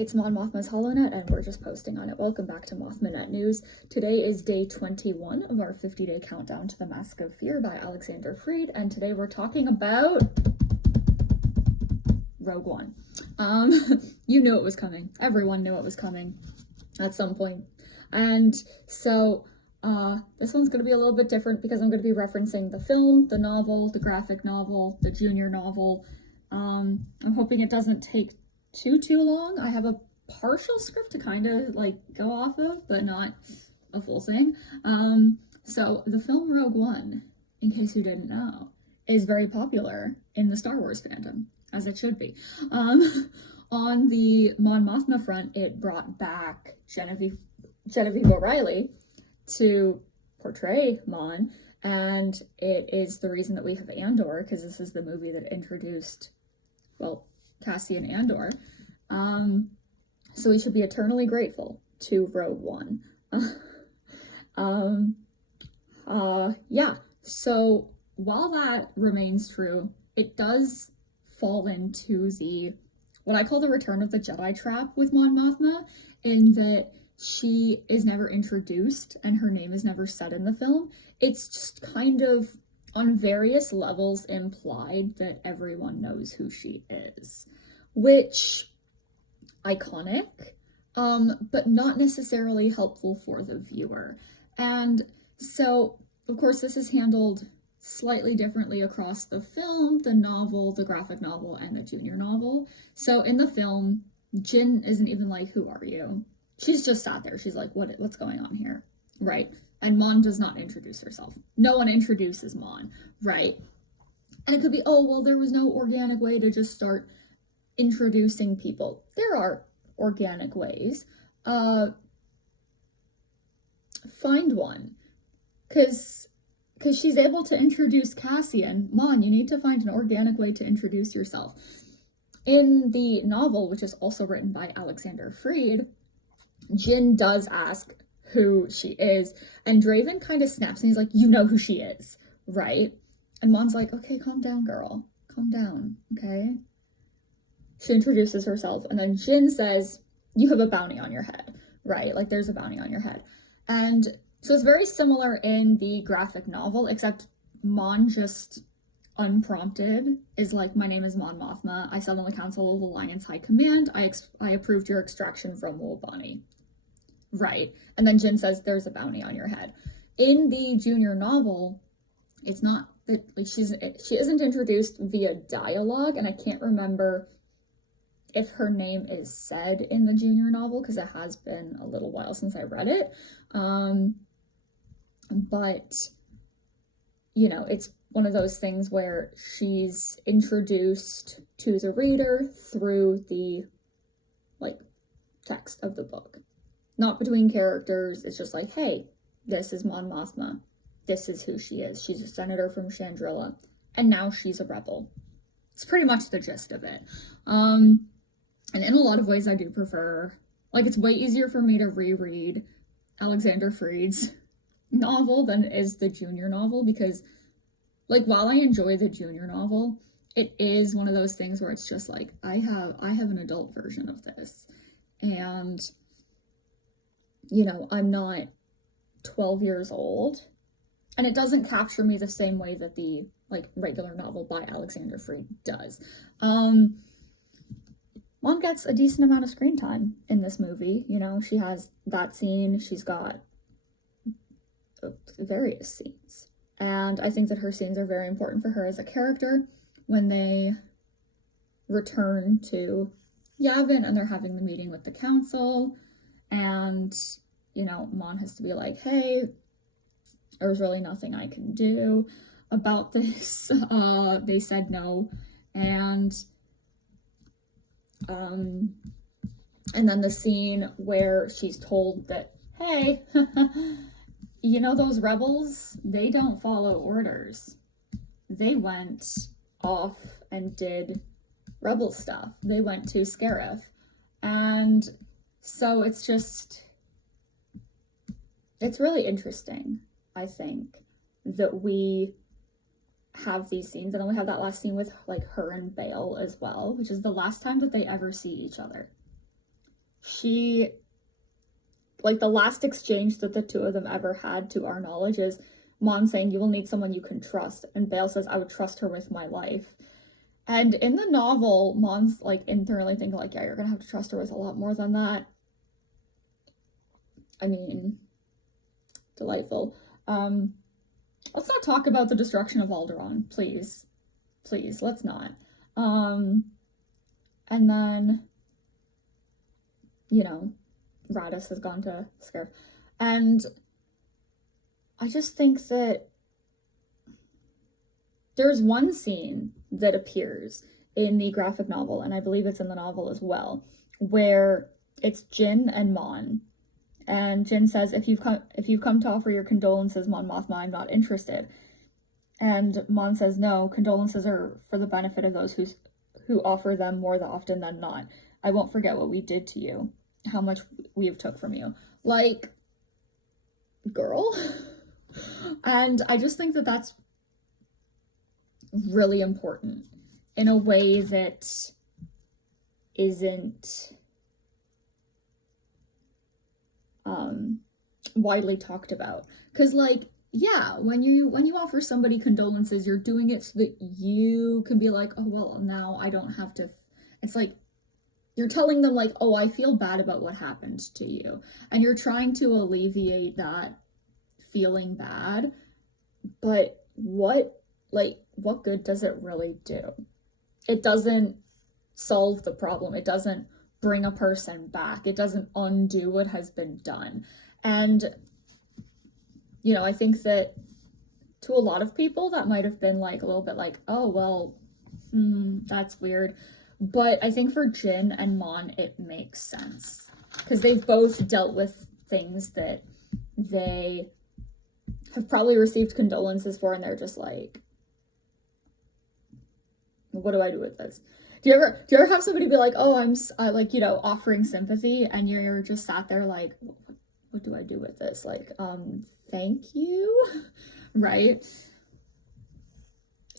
It's Mon Mothma's HoloNet, and we're just posting on it. Welcome back to Mothmanet News. Today is day 21 of our 50-day countdown to the Mask of Fear by Alexander Freed, and today we're talking about Rogue One. You knew it was coming. Everyone knew it was coming at some point. And so this one's going to be a little bit different because I'm going to be referencing the film, the novel, the graphic novel, the junior novel. I'm hoping it doesn't take too long. I have a partial script to kind of like go off of, but not a full thing. So the film Rogue One, in case you didn't know, is very popular in the Star Wars fandom, as it should be. On the Mon Mothma front, it brought back Genevieve O'Reilly to portray Mon, and it is the reason that we have Andor, because this is the movie that introduced, well, Cassian Andor. So we should be eternally grateful to Rogue One. Yeah, so while that remains true, it does fall into the, what I call the Return of the Jedi trap with Mon Mothma, in that she is never introduced and her name is never said in the film. It's just kind of on various levels implied that everyone knows who she is, which iconic, but not necessarily helpful for the viewer. And so, of course, this is handled slightly differently across the film, the novel, the graphic novel, and the junior novel. So in the film, Jyn isn't even like, "Who are you?" She's just sat there. She's like, what's going on here? Right? And Mon does not introduce herself. No one introduces Mon, right? And it could be, oh, well, there was no organic way to just start introducing people. There are organic ways. Find one. Because she's able to introduce Cassian. Mon, you need to find an organic way to introduce yourself. In the novel, which is also written by Alexander Freed, Jyn does ask who she is, and Draven kind of snaps and he's like, "You know who she is, right?" And Mon's like, "Okay, calm down, girl. Calm down, okay?" She introduces herself, and then Jyn says, "You have a bounty on your head," right? Like, there's a bounty on your head. And so it's very similar in the graphic novel, except Mon just unprompted is like, "My name is Mon Mothma. I sat on the Council of Alliance High Command. I approved your extraction from Wulbani." Right. And then Jyn says, "There's a bounty on your head." In the junior novel, it's not that, like, she isn't introduced via dialogue, and I can't remember if her name is said in the junior novel because it has been a little while since I read it. But you know, it's one of those things where she's introduced to the reader through the, like, text of the book. Not between characters. It's just like, hey, this is Mon Mothma. This is who she is. She's a senator from Chandrila, and now she's a rebel. It's pretty much the gist of it. And in a lot of ways, I do prefer, like, it's way easier for me to reread Alexander Freed's novel than is the junior novel, because, like, while I enjoy the junior novel, it is one of those things where it's just like, I have an adult version of this, and, you know, I'm not 12 years old, and it doesn't capture me the same way that the, like, regular novel by Alexander Freed does. Mon gets a decent amount of screen time in this movie. You know, she has that scene, she's got various scenes, and I think that her scenes are very important for her as a character. When they return to Yavin and they're having the meeting with the council, and, you know, Mon has to be like, "Hey, there's really nothing I can do about this. They said no." And then the scene where she's told that, "Hey, you know, those rebels, they don't follow orders. They went off and did rebel stuff. They went to Scarif." And so it's really interesting, I think, that we have these scenes, and then we have that last scene with, like, her and Bale as well, which is the last time that they ever see each other. she, like, the last exchange that the two of them ever had, to our knowledge, is Mon saying, "You will need someone you can trust," and Bale says, "I would trust her with my life." And in the novel, Mon's, like, internally thinking, like, yeah, you're gonna have to trust her with a lot more than that. I mean, delightful. Let's not talk about the destruction of Alderaan, please. Please, let's not. And then, you know, Radis has gone to Scarif. And I just think that there's one scene that appears in the graphic novel, and I believe it's in the novel as well, where it's Jin and Mon. And Jin says, if you've come to offer your condolences, Mon Mothma, I'm not interested. And Mon says, no, condolences are for the benefit of those who offer them more often than not. I won't forget what we did to you, how much we have took from you. Like, girl. And I just think that that's really important in a way that isn't widely talked about. Because, like, yeah, when you offer somebody condolences, you're doing it so that you can be like, oh, well, now I don't have to. It's like you're telling them, like, oh, I feel bad about what happened to you, and you're trying to alleviate that feeling bad. But what good does it really do? It doesn't solve the problem. It doesn't bring a person back. It doesn't undo what has been done. And, you know, I think that to a lot of people that might have been like a little bit like, oh, well, that's weird. But I think for Jin and Mon, it makes sense. Because they've both dealt with things that they have probably received condolences for, and they're just like, what do I do with this? Do you ever have somebody be like, oh, I'm like, you know, offering sympathy, and you're just sat there like, what do I do with this? Like, thank you, right?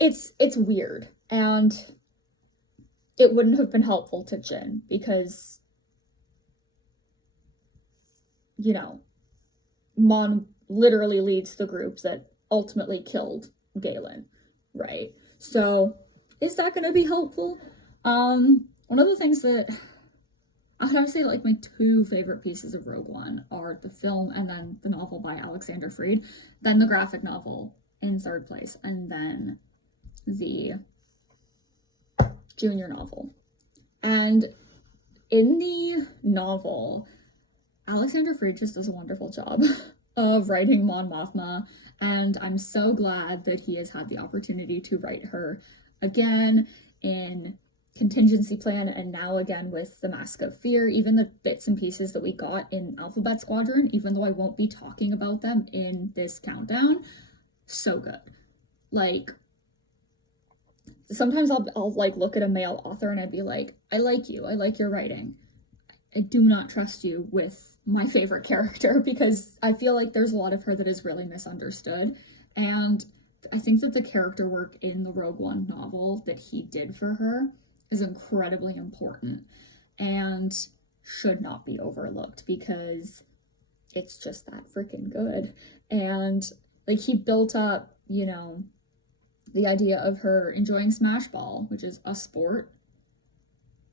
It's weird, and it wouldn't have been helpful to Jin because, you know, Mon literally leads the group that ultimately killed Galen, right? So is that going to be helpful? One of the things that I would have to say, like, my two favorite pieces of Rogue One are the film and then the novel by Alexander Freed, then the graphic novel in third place, and then the junior novel. And in the novel, Alexander Freed just does a wonderful job of writing Mon Mothma, and I'm so glad that he has had the opportunity to write her again in Contingency Plan, and now again with The Mask of Fear. Even the bits and pieces that we got in Alphabet Squadron, even though I won't be talking about them in this countdown, so good. Like, sometimes I'll like look at a male author and I'd be like, I like you, I like your writing. I do not trust you with my favorite character, because I feel like there's a lot of her that is really misunderstood. And I think that the character work in the Rogue One novel that he did for her is incredibly important and should not be overlooked, because it's just that freaking good. And like, he built up, you know, the idea of her enjoying Smash Ball, which is a sport.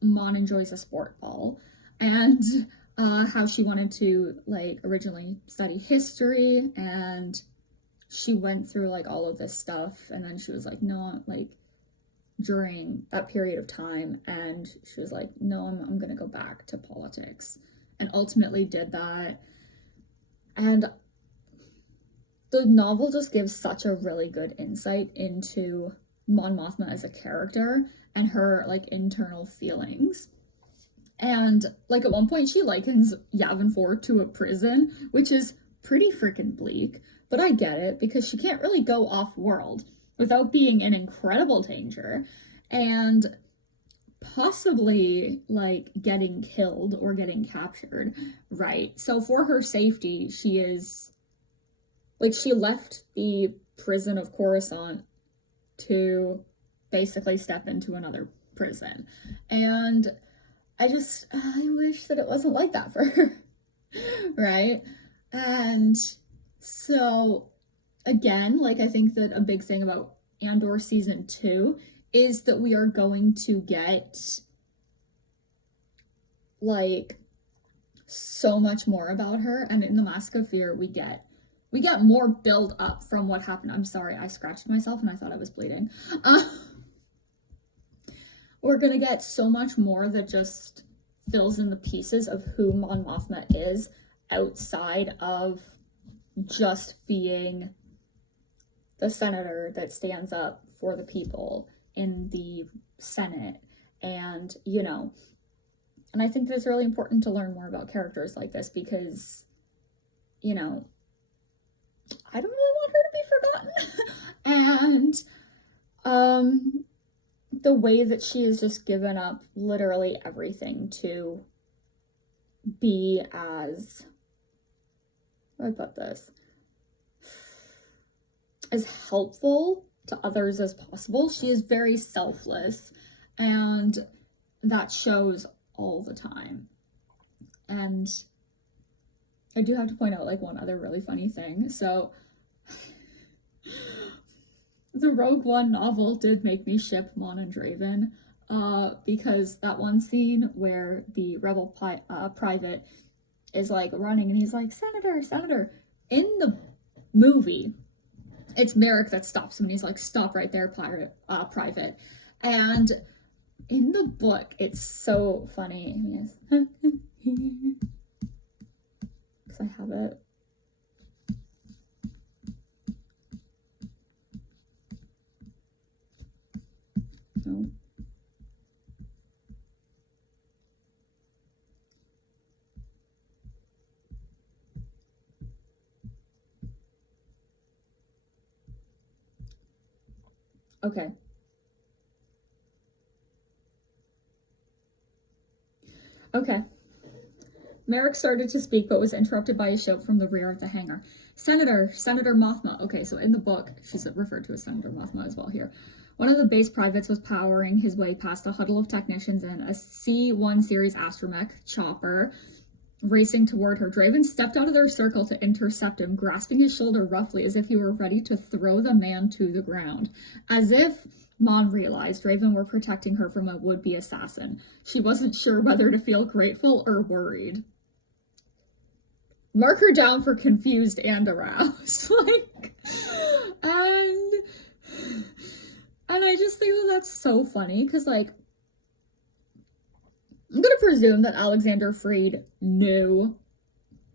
Mon enjoys a sport ball. And how she wanted to, like, originally study history, and she went through, like, all of this stuff, and then she was like, no, like, during that period of time, and she was like, no, I'm gonna go back to politics, and ultimately did that. And the novel just gives such a really good insight into Mon Mothma as a character and her, like, internal feelings. And, like, at one point she likens Yavin 4 to a prison, which is pretty freaking bleak, but I get it, because she can't really go off-world without being in incredible danger and possibly, like, getting killed or getting captured, right? So for her safety, she is, like, she left the prison of Coruscant to basically step into another prison. And I wish that it wasn't like that for her, right? And so, again, like, I think that a big thing about Andor season 2 is that we are going to get, like, so much more about her, and in the Mask of Fear we get more build up from what happened. I'm sorry, I scratched myself and I thought I was bleeding. We're gonna get so much more that just fills in the pieces of who Mon Mothma is outside of just being the senator that stands up for the people in the Senate. And, you know, and I think that it's really important to learn more about characters like this because, you know, I don't really want her to be forgotten. And the way that she has just given up literally everything to be as, how do I put this, as helpful to others as possible. She is very selfless, and that shows all the time. And I do have to point out, like, one other really funny thing. So the Rogue One novel did make me ship Mon and Draven, because that one scene where the rebel private is, like, running and he's like, Senator, Senator. In the movie, it's Merrick that stops him and he's like, stop right there, private. And in the book, it's so funny. Because I have it. No. Okay. Okay. Merrick started to speak, but was interrupted by a shout from the rear of the hangar. Senator Mothma. Okay, so in the book, she's referred to as Senator Mothma as well here. One of the base privates was powering his way past a huddle of technicians and a C-1 series astromech chopper racing toward her. Draven stepped out of their circle to intercept him, grasping his shoulder roughly as if he were ready to throw the man to the ground. As if Mon realized Draven were protecting her from a would-be assassin. She wasn't sure whether to feel grateful or worried. Mark her down for confused and aroused. Like, and I just think that that's so funny, because, like, I'm gonna presume that Alexander Freed knew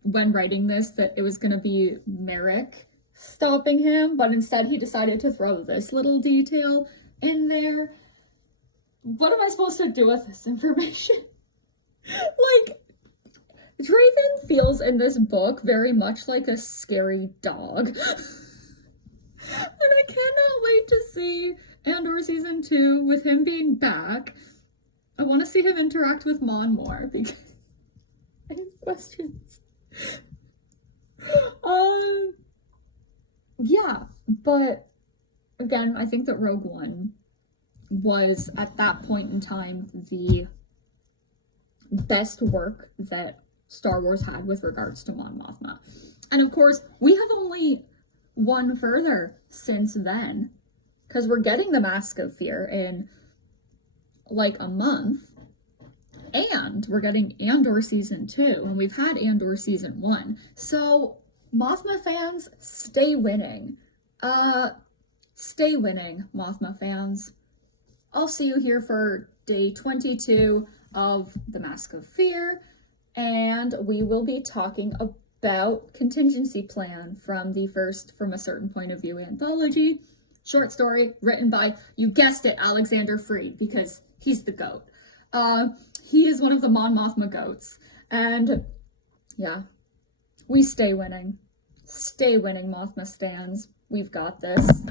when writing this that it was gonna be Merrick stopping him, but instead he decided to throw this little detail in there. What am I supposed to do with this information? Like, Draven feels in this book very much like a scary dog. And I cannot wait to see Andor season 2 with him being back. I want to see him interact with Mon more because I have questions. Yeah, but again, I think that Rogue One was at that point in time the best work that Star Wars had with regards to Mon Mothma. And of course, we have only one further since then, because we're getting the Mask of Fear in like a month, and we're getting Andor season 2, and we've had Andor season 1. So Mothma fans, stay winning. Stay winning, Mothma fans. I'll see you here for day 22 of the Mask of Fear, and we will be talking about Contingency Plan from the first From a Certain Point of View anthology. Short story written by, you guessed it, Alexander Freed, because he's the GOAT. He is one of the Mon Mothma goats. And yeah, we stay winning. Stay winning, Mothma stans. We've got this.